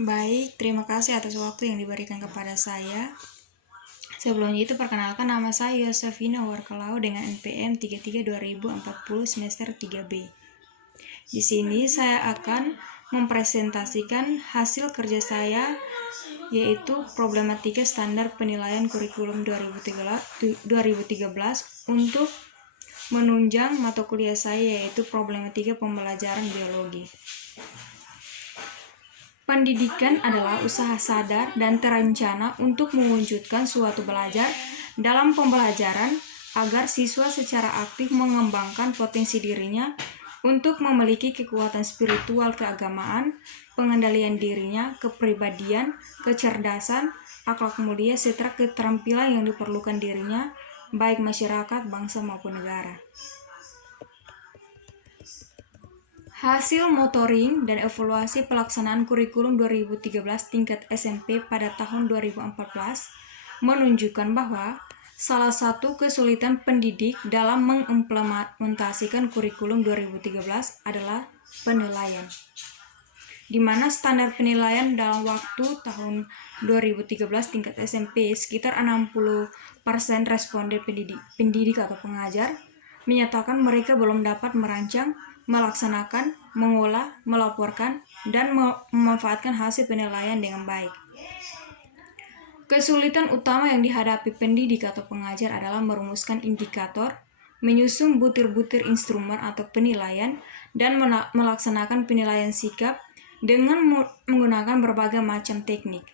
Baik, terima kasih atas waktu yang diberikan kepada saya. Sebelumnya itu perkenalkan, nama saya Yosefina Warkelau dengan NPM 33/2040 semester 3B. Di sini saya akan mempresentasikan hasil kerja saya, yaitu problematika standar penilaian kurikulum 2013 untuk menunjang mata kuliah saya, yaitu problematika pembelajaran biologi. Pendidikan adalah usaha sadar dan terencana untuk mewujudkan suatu belajar dalam pembelajaran agar siswa secara aktif mengembangkan potensi dirinya untuk memiliki kekuatan spiritual keagamaan, pengendalian dirinya, kepribadian, kecerdasan, akhlak mulia, serta keterampilan yang diperlukan dirinya, baik masyarakat, bangsa maupun negara. Hasil monitoring dan evaluasi pelaksanaan kurikulum 2013 tingkat SMP pada tahun 2014 menunjukkan bahwa salah satu kesulitan pendidik dalam mengimplementasikan kurikulum 2013 adalah penilaian, di mana standar penilaian dalam waktu tahun 2013 tingkat SMP sekitar 60% responden pendidik atau pengajar menyatakan mereka belum dapat merancang, melaksanakan, mengolah, melaporkan, dan memanfaatkan hasil penilaian dengan baik. Kesulitan utama yang dihadapi pendidik atau pengajar adalah merumuskan indikator, menyusun butir-butir instrumen atau penilaian, dan melaksanakan penilaian sikap dengan menggunakan berbagai macam teknik.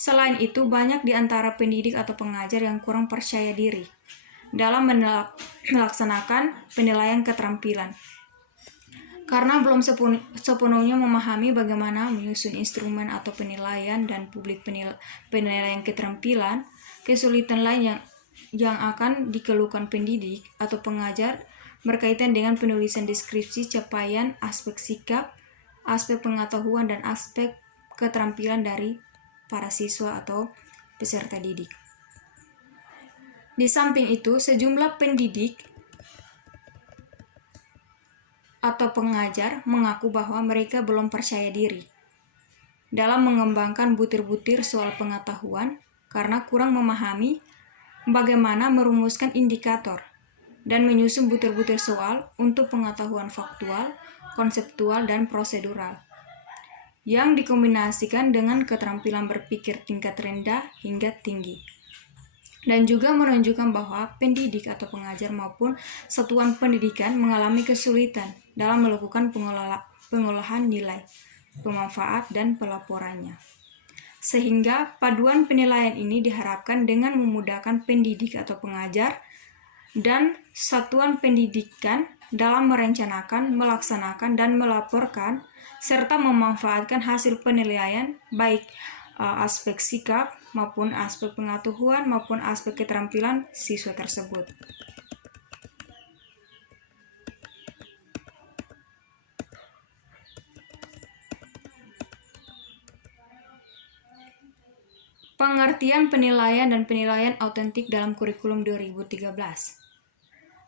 Selain itu, banyak di antara pendidik atau pengajar yang kurang percaya diri dalam melaksanakan penilaian keterampilan, karena belum sepenuhnya memahami bagaimana menyusun instrumen atau penilaian dan publik penilaian keterampilan. Kesulitan lain yang akan dikeluhkan pendidik atau pengajar berkaitan dengan penulisan deskripsi capaian, aspek sikap, aspek pengetahuan, dan aspek keterampilan dari para siswa atau peserta didik. Di samping itu, sejumlah pendidik atau pengajar mengaku bahwa mereka belum percaya diri dalam mengembangkan butir-butir soal pengetahuan karena kurang memahami bagaimana merumuskan indikator dan menyusun butir-butir soal untuk pengetahuan faktual, konseptual, dan prosedural yang dikombinasikan dengan keterampilan berpikir tingkat rendah hingga tinggi. Dan juga menunjukkan bahwa pendidik atau pengajar maupun satuan pendidikan mengalami kesulitan dalam melakukan pengolahan nilai, pemanfaat, dan pelaporannya. Sehingga paduan penilaian ini diharapkan dengan memudahkan pendidik atau pengajar dan satuan pendidikan dalam merencanakan, melaksanakan, dan melaporkan serta memanfaatkan hasil penilaian baik aspek sikap maupun aspek pengetahuan maupun aspek keterampilan siswa tersebut. Pengertian penilaian dan penilaian autentik dalam kurikulum 2013.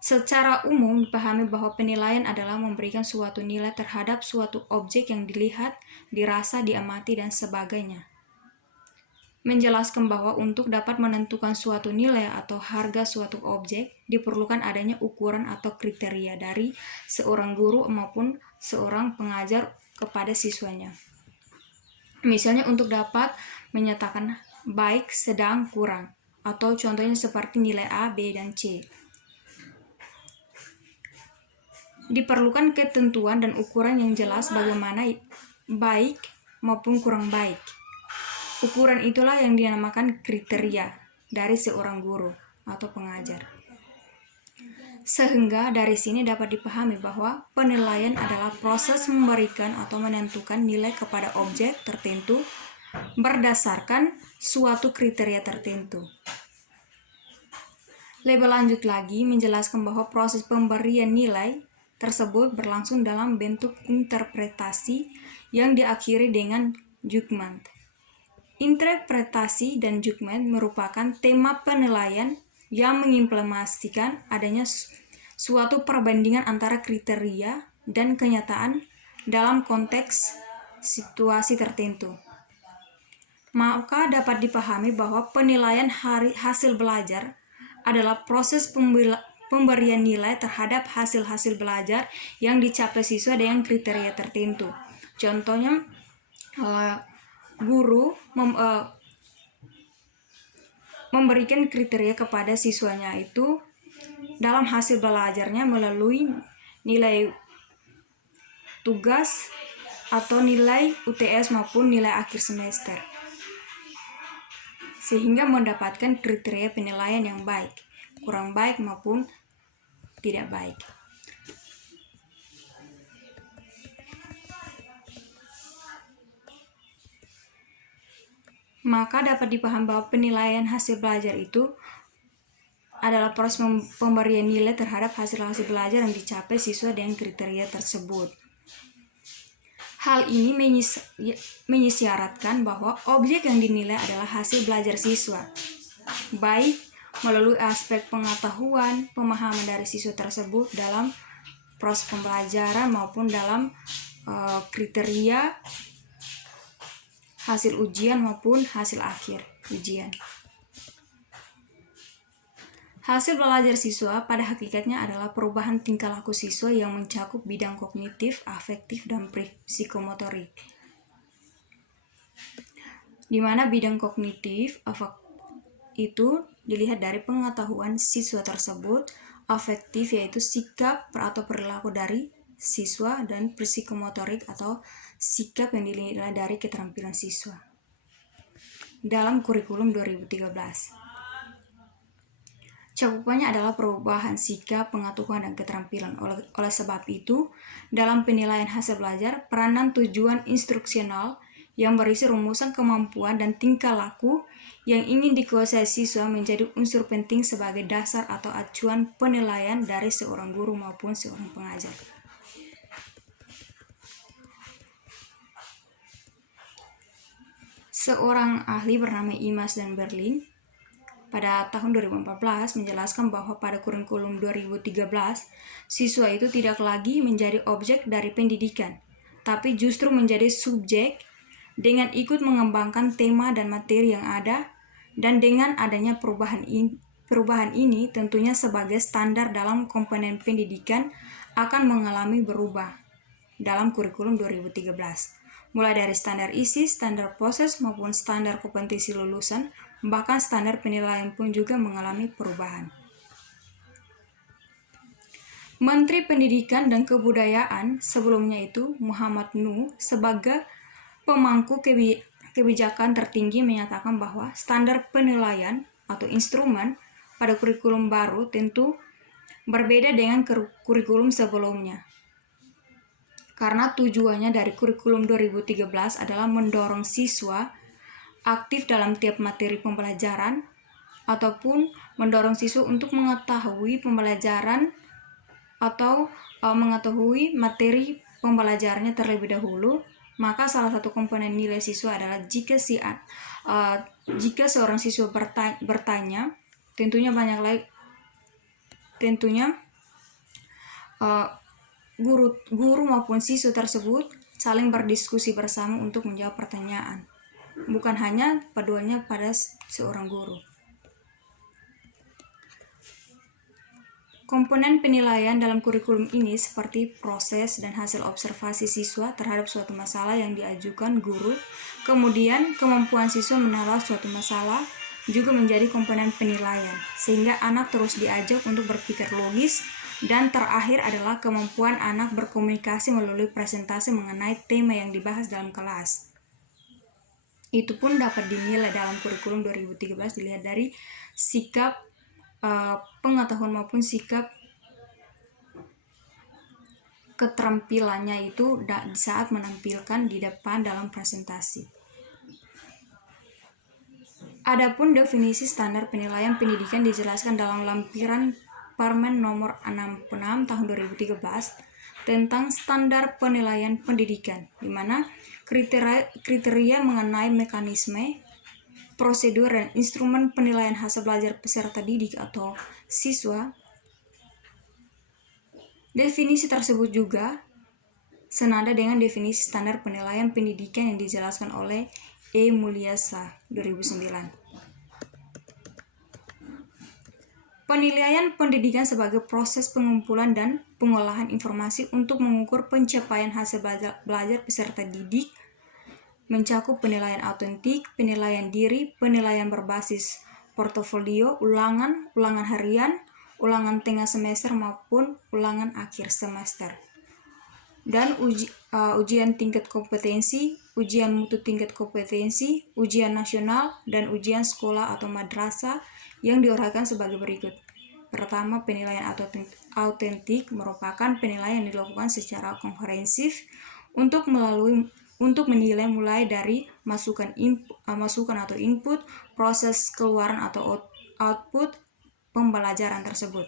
Secara umum dipahami bahwa penilaian adalah memberikan suatu nilai terhadap suatu objek yang dilihat, dirasa, diamati, dan sebagainya. Menjelaskan bahwa untuk dapat menentukan suatu nilai atau harga suatu objek, diperlukan adanya ukuran atau kriteria dari seorang guru maupun seorang pengajar kepada siswanya. Misalnya untuk dapat menyatakan baik, sedang, kurang, atau contohnya seperti nilai A, B, dan C. Diperlukan ketentuan dan ukuran yang jelas bagaimana baik maupun kurang baik. Ukuran itulah yang dinamakan kriteria dari seorang guru atau pengajar. Sehingga dari sini dapat dipahami bahwa penilaian adalah proses memberikan atau menentukan nilai kepada objek tertentu berdasarkan suatu kriteria tertentu. Lebih lanjut lagi menjelaskan bahwa proses pemberian nilai tersebut berlangsung dalam bentuk interpretasi yang diakhiri dengan judgment. Interpretasi dan judgment merupakan tema penilaian yang mengimplementasikan adanya suatu perbandingan antara kriteria dan kenyataan dalam konteks situasi tertentu. Maka dapat dipahami bahwa penilaian hasil belajar adalah proses pemberian nilai terhadap hasil-hasil belajar yang dicapai siswa dengan kriteria tertentu. Contohnya, guru memberikan kriteria kepada siswanya itu dalam hasil belajarnya melalui nilai tugas atau nilai UTS maupun nilai akhir semester, sehingga mendapatkan kriteria penilaian yang baik, kurang baik maupun tidak baik. Maka dapat dipahami bahwa penilaian hasil belajar itu adalah proses pemberian nilai terhadap hasil-hasil belajar yang dicapai siswa dengan kriteria tersebut. Hal ini mengisyaratkan bahwa objek yang dinilai adalah hasil belajar siswa, baik melalui aspek pengetahuan, pemahaman dari siswa tersebut dalam proses pembelajaran maupun dalam kriteria hasil ujian maupun hasil akhir ujian. Hasil belajar siswa pada hakikatnya adalah perubahan tingkah laku siswa yang mencakup bidang kognitif, afektif, dan psikomotorik. Di mana bidang kognitif itu dilihat dari pengetahuan siswa tersebut, afektif yaitu sikap atau perilaku dari siswa, dan psikomotorik atau sikap yang dinilai dari keterampilan siswa. Dalam kurikulum 2013, cakupannya adalah perubahan sikap, pengetahuan, dan keterampilan. Oleh sebab itu, dalam penilaian hasil belajar, peranan tujuan instruksional yang berisi rumusan kemampuan dan tingkah laku yang ingin dikuasai siswa menjadi unsur penting sebagai dasar atau acuan penilaian dari seorang guru maupun seorang pengajar. Seorang ahli bernama Imas dan Berlin pada tahun 2014 menjelaskan bahwa pada kurikulum 2013, siswa itu tidak lagi menjadi objek dari pendidikan, tapi justru menjadi subjek dengan ikut mengembangkan tema dan materi yang ada, dan dengan adanya perubahan ini tentunya sebagai standar dalam komponen pendidikan akan mengalami berubah dalam kurikulum 2013. Mulai dari standar isi, standar proses, maupun standar kompetensi lulusan, bahkan standar penilaian pun juga mengalami perubahan. Menteri Pendidikan dan Kebudayaan sebelumnya itu Muhammad Nuh sebagai pemangku kebijakan tertinggi menyatakan bahwa standar penilaian atau instrumen pada kurikulum baru tentu berbeda dengan kurikulum sebelumnya. Karena tujuannya dari kurikulum 2013 adalah mendorong siswa aktif dalam tiap materi pembelajaran ataupun mendorong siswa untuk mengetahui pembelajaran atau mengetahui materi pembelajarannya terlebih dahulu. Maka salah satu komponen nilai siswa adalah jika seorang siswa bertanya, tentunya guru maupun siswa tersebut saling berdiskusi bersama untuk menjawab pertanyaan, bukan hanya paduannya pada seorang guru. Komponen penilaian dalam kurikulum ini seperti proses dan hasil observasi siswa terhadap suatu masalah yang diajukan guru, kemudian kemampuan siswa menelaah suatu masalah juga menjadi komponen penilaian, sehingga anak terus diajak untuk berpikir logis, dan terakhir adalah kemampuan anak berkomunikasi melalui presentasi mengenai tema yang dibahas dalam kelas. Itu pun dapat dinilai dalam kurikulum 2013 dilihat dari sikap pengetahuan maupun sikap keterampilannya itu saat menampilkan di depan dalam presentasi. Adapun definisi standar penilaian pendidikan dijelaskan dalam lampiran Permen nomor 66 tahun 2013 tentang standar penilaian pendidikan, di mana kriteria mengenai mekanisme, prosedur, dan instrumen penilaian hasil belajar peserta didik atau siswa. Definisi tersebut juga senada dengan definisi standar penilaian pendidikan yang dijelaskan oleh E. Mulyasa 2009. Penilaian pendidikan sebagai proses pengumpulan dan pengolahan informasi untuk mengukur pencapaian hasil belajar peserta didik, mencakup penilaian autentik, penilaian diri, penilaian berbasis portofolio, ulangan harian, ulangan tengah semester maupun ulangan akhir semester. Dan ujian tingkat kompetensi, ujian mutu tingkat kompetensi, ujian nasional, dan ujian sekolah atau madrasah yang diuraikan sebagai berikut. Pertama, penilaian autentik merupakan penilaian yang dilakukan secara komprehensif untuk menilai mulai dari masukan atau input, proses keluaran atau output pembelajaran tersebut.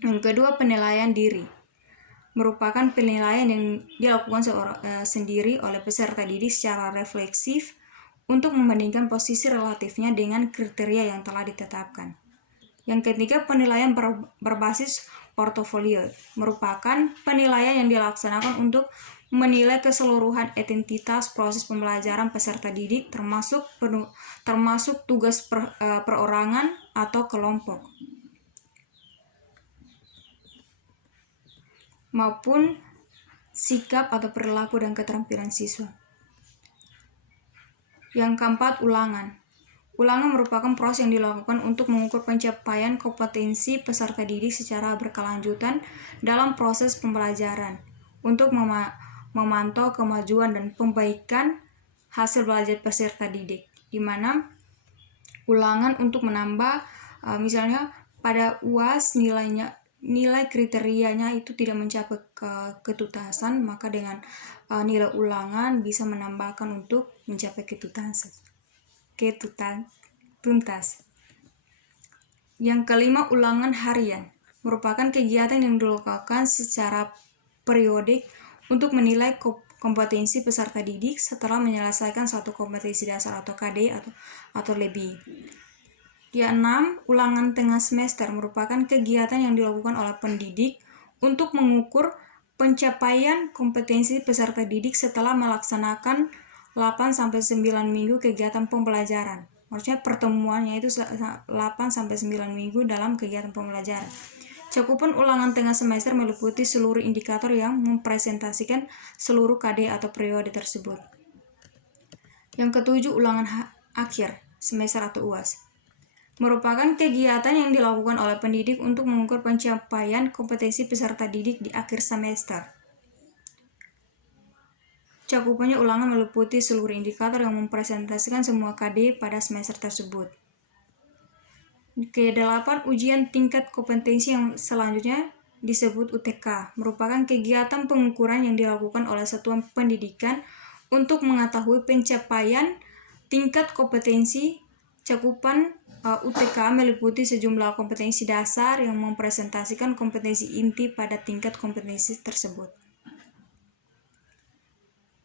Yang kedua, penilaian diri merupakan penilaian yang dilakukan sendiri oleh peserta didik secara refleksif untuk membandingkan posisi relatifnya dengan kriteria yang telah ditetapkan. Yang ketiga, penilaian berbasis portofolio merupakan penilaian yang dilaksanakan untuk menilai keseluruhan identitas proses pembelajaran peserta didik termasuk tugas perorangan atau kelompok, maupun sikap atau perilaku dan keterampilan siswa. Yang keempat, ulangan. Ulangan merupakan proses yang dilakukan untuk mengukur pencapaian kompetensi peserta didik secara berkelanjutan dalam proses pembelajaran untuk memantau kemajuan dan perbaikan hasil belajar peserta didik, di mana ulangan untuk menambah misalnya pada UAS nilai kriterianya itu tidak mencapai ketuntasan, maka dengan nilai ulangan bisa menambahkan untuk mencapai tuntas. Yang kelima, ulangan harian merupakan kegiatan yang dilakukan secara periodik untuk menilai kompetensi peserta didik setelah menyelesaikan satu kompetensi dasar atau KD atau lebih. Yang enam, ulangan tengah semester merupakan kegiatan yang dilakukan oleh pendidik untuk mengukur pencapaian kompetensi peserta didik setelah melaksanakan 8-9 minggu kegiatan pembelajaran. Maksudnya pertemuannya itu 8-9 minggu dalam kegiatan pembelajaran. Cakupan ulangan tengah semester meliputi seluruh indikator yang mempresentasikan seluruh KD atau periode tersebut. Yang ketujuh, ulangan akhir semester atau UAS merupakan kegiatan yang dilakukan oleh pendidik untuk mengukur pencapaian kompetensi peserta didik di akhir semester. Cakupannya ulangan meliputi seluruh indikator yang mempresentasikan semua KD pada semester tersebut. Kedelapan, ujian tingkat kompetensi yang selanjutnya disebut UTK, merupakan kegiatan pengukuran yang dilakukan oleh satuan pendidikan untuk mengetahui pencapaian tingkat kompetensi. Cakupan UTK meliputi sejumlah kompetensi dasar yang mempresentasikan kompetensi inti pada tingkat kompetensi tersebut.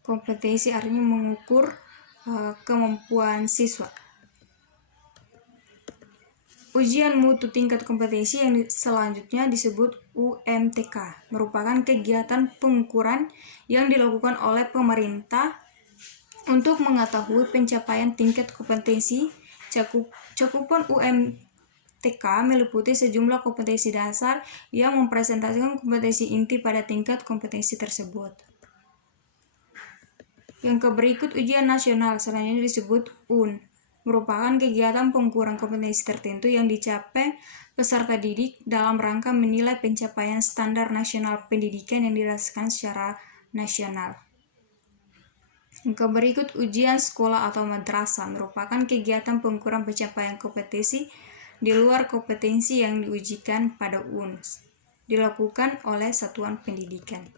Kompetensi artinya mengukur kemampuan siswa. Ujian mutu tingkat kompetensi yang selanjutnya disebut UMTK, merupakan kegiatan pengukuran yang dilakukan oleh pemerintah untuk mengetahui pencapaian tingkat kompetensi. Cakupan UMTK meliputi sejumlah kompetensi dasar yang mempresentasikan kompetensi inti pada tingkat kompetensi tersebut. Yang berikut, ujian nasional, selanjutnya disebut UN, merupakan kegiatan pengukuran kompetensi tertentu yang dicapai peserta didik dalam rangka menilai pencapaian standar nasional pendidikan yang dirasakan secara nasional. Yang berikut, ujian sekolah atau madrasah merupakan kegiatan pengukuran pencapaian kompetensi di luar kompetensi yang diujikan pada UN, dilakukan oleh satuan pendidikan.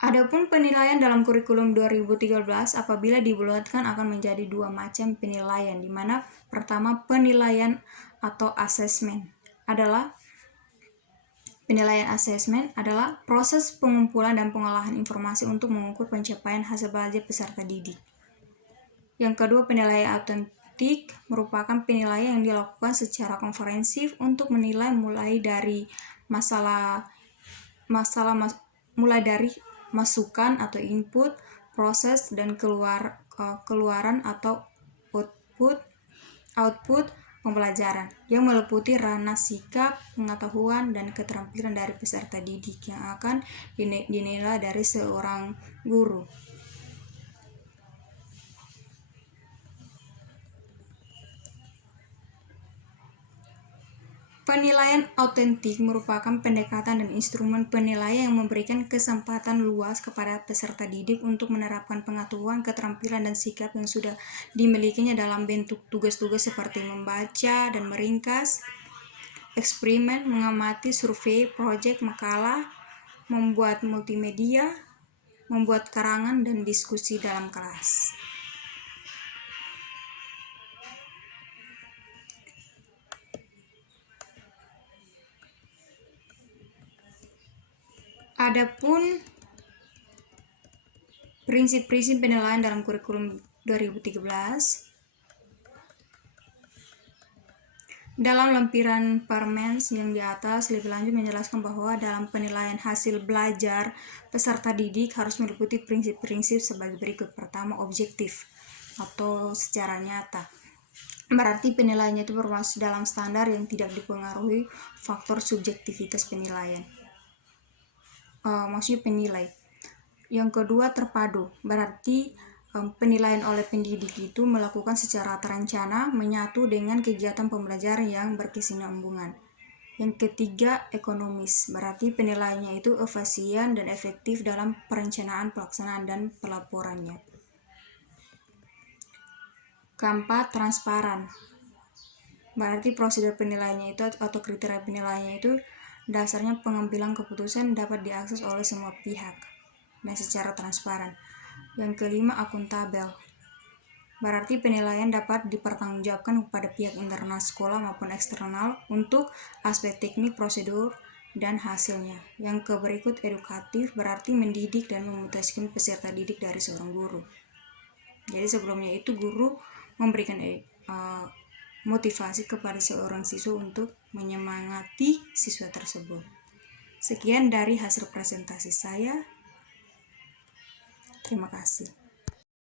Adapun penilaian dalam kurikulum 2013 apabila dibulatkan akan menjadi dua macam penilaian, di mana pertama, penilaian atau asesmen adalah proses pengumpulan dan pengolahan informasi untuk mengukur pencapaian hasil belajar peserta didik. Yang kedua, penilaian autentik merupakan penilaian yang dilakukan secara komprehensif untuk menilai mulai dari mulai dari masukan atau input, proses, dan keluaran atau output pembelajaran yang meliputi ranah sikap, pengetahuan, dan keterampilan dari peserta didik yang akan dinilai dari seorang guru. Penilaian autentik merupakan pendekatan dan instrumen penilaian yang memberikan kesempatan luas kepada peserta didik untuk menerapkan pengetahuan, keterampilan, dan sikap yang sudah dimilikinya dalam bentuk tugas-tugas seperti membaca dan meringkas, eksperimen, mengamati, survei, proyek, makalah, membuat multimedia, membuat karangan, dan diskusi dalam kelas. Adapun prinsip-prinsip penilaian dalam kurikulum 2013, dalam lampiran Parmens yang di atas lebih lanjut menjelaskan bahwa dalam penilaian hasil belajar peserta didik harus meliputi prinsip-prinsip sebagai berikut. Pertama, objektif atau secara nyata. Berarti penilaiannya itu berbasis dalam standar yang tidak dipengaruhi faktor subjektivitas penilaian. Maksudnya penilai. Yang kedua, terpadu. Berarti penilaian oleh pendidik itu melakukan secara terencana menyatu dengan kegiatan pembelajaran yang berkesinambungan. Yang ketiga, ekonomis. Berarti penilaiannya itu efisien dan efektif dalam perencanaan, pelaksanaan, dan pelaporannya. Keempat, transparan. Berarti prosedur penilaiannya itu atau kriteria penilaiannya itu dasarnya pengambilan keputusan dapat diakses oleh semua pihak dan secara transparan. Yang kelima, akuntabel. Berarti penilaian dapat dipertanggungjawabkan kepada pihak internal sekolah maupun eksternal untuk aspek teknik, prosedur, dan hasilnya. Yang keberikut, edukatif. Berarti mendidik dan memotivasi peserta didik dari seorang guru. Jadi sebelumnya itu guru memberikan motivasi kepada seorang siswa untuk menyemangati siswa tersebut. Sekian dari hasil presentasi saya. Terima kasih.